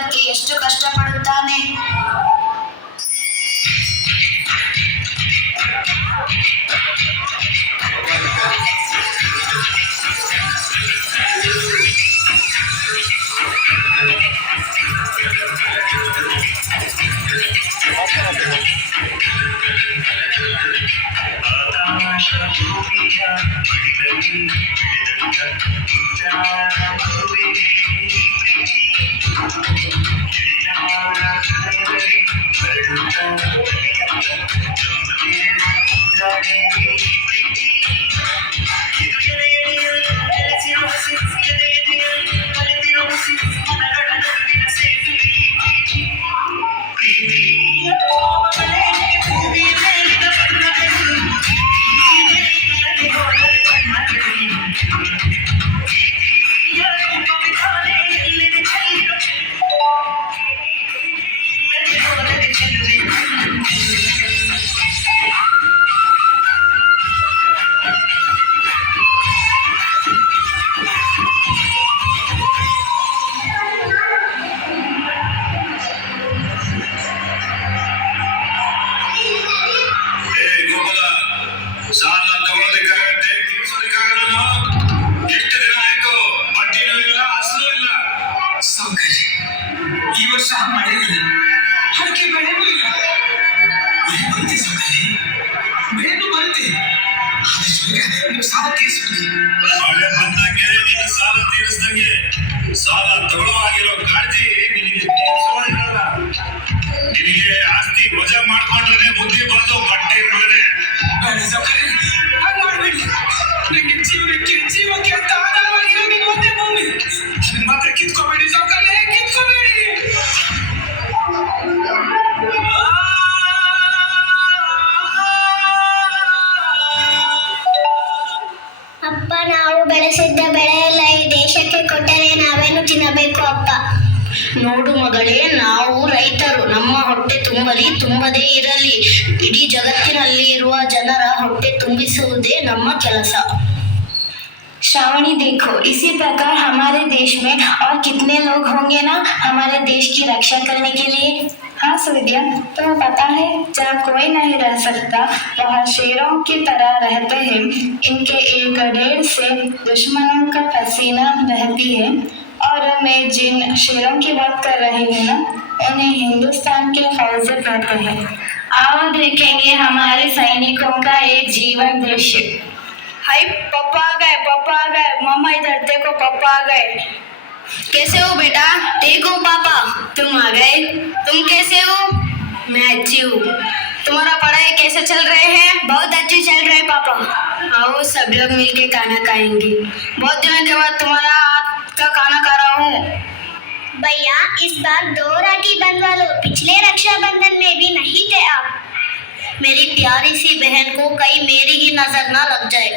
ಓದೋದಕ್ಕೆ ಎಷ್ಟು ಕಷ್ಟಪಡುತ್ತಾನೆ. ಈ ವರ್ಷ ಮಳೆ ಇಲ್ಲ, ಅದಕ್ಕೆ ಬೆಳೆನೂ ಇಲ್ಲ. ಮಳೆ ಬರುತ್ತೆ ಸೌಕರ್ಯ, ಬೆಳೆನೂ ಬರುತ್ತೆ. ಆದಷ್ಟು ಬೇಗ ನೀವು ಸಾಲ ತೀರಿಸ್ಬಿಡಿ. ಮಳೆ ಬಂದಂಗೆ ನೀನು ಸಾಲ ತೀರಿಸ್ದಂಗೆ ಸಾಲ ತಗೊಳ್ಳೋವಾಗಿರೋ ಕಾಳಜಿ ನಿನಗೆ ತೀರಿಸುವಾಗಿರಲ್ಲ. ನಿನಗೆ ಆಸ್ತಿ ವಜಾ ಮಾಡ್ಕೊಂಡ್ರೆ ಬುದ್ಧಿ ಬಂದು ಬಟ್ಟೆ ಮಗನೆ. ಬೇಡ ಸೌಕರ್ಯ, ಹಾಗೆ ಮಾಡಬೇಡಿ. ನನಗೆ ಜೀವಕ್ಕೆ ಅಂತ ಆಧಾರವಾಗಿರೋದು ಒಂದೇ ಭೂಮಿ. ಅದನ್ನ ಮಾತ್ರ ಕಿತ್ಕೋಬೇಡಿ ಸೌಕರ್ಯ, ಕಿತ್ಕೋಬೇಡಿ. ಅಪ್ಪ, ನಾವು ಬೆಳೆಸಿದ್ದ ಬೆಳೆಯೆಲ್ಲ ಈ ದೇಶಕ್ಕೆ ಕೊಟ್ಟರೆ ನಾವೇನು ತಿನ್ನಬೇಕು ಅಪ್ಪ? ನೋಡು ಮಗಳೇ, ನಾವು ರೈತರು. ನಮ್ಮ ಹೊಟ್ಟೆ ತುಂಬಲಿ ತುಂಬದೇ ಇರಲಿ, ಇಡೀ ಜಗತ್ತಿನಲ್ಲಿ ಇರುವ ಜನರ ಹೊಟ್ಟೆ ತುಂಬಿಸುವುದೇ ನಮ್ಮ ಕೆಲಸ. श्रावणी, देखो इसी प्रकार हमारे देश में और कितने लोग होंगे ना हमारे देश की रक्षा करने के लिए। हाँ सूर्या, तुम्हें पता है जहाँ कोई नहीं रह सकता वहाँ शेरों की तरह रहते हैं। इनके एक ढेर से दुश्मनों का पसीना रहती है। और मैं जिन शेरों की बात कर रही हूँ ना, उन्हें हिंदुस्तान के फौजी कहते हैं। आओ देखेंगे हमारे सैनिकों का एक जीवन दृश्य। हाय, पापा आ गए, मम्मा इधर देखो, पापा आ गए। कैसे हो बेटा? ठीक हूँ पापा, तुम आ गए। तुम कैसे हो? मैं अच्छी हूँ। तुम्हारा पढ़ाई कैसे चल रहे हैं? बहुत अच्छी चल रही पापा। आओ सब लोग मिलके खाना खाएंगे। बहुत दिनों के बाद तुम्हारा हाथ का खाना खा रहा हूँ। भैया, इस बार 2 राखी बंधवा लो, पिछले रक्षाबंधन में भी नहीं थे आप। मेरी प्यारी सी बहन को कहीं मेरी ही नजर ना लग जाए।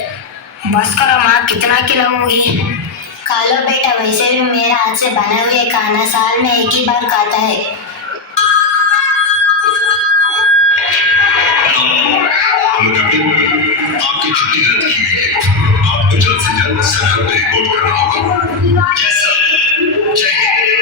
बस करो माँ, कितना खिलाओगी? खा लो बेटा, वैसे भी मेरा हाथ से बने हुए खाना साल में एक ही बार खाता है। आपकी छुट्टी रद्द की गई है। आपको जल्द से जल्द सरकार को रिपोर्ट करना होगा। यस सर, जय हिंद।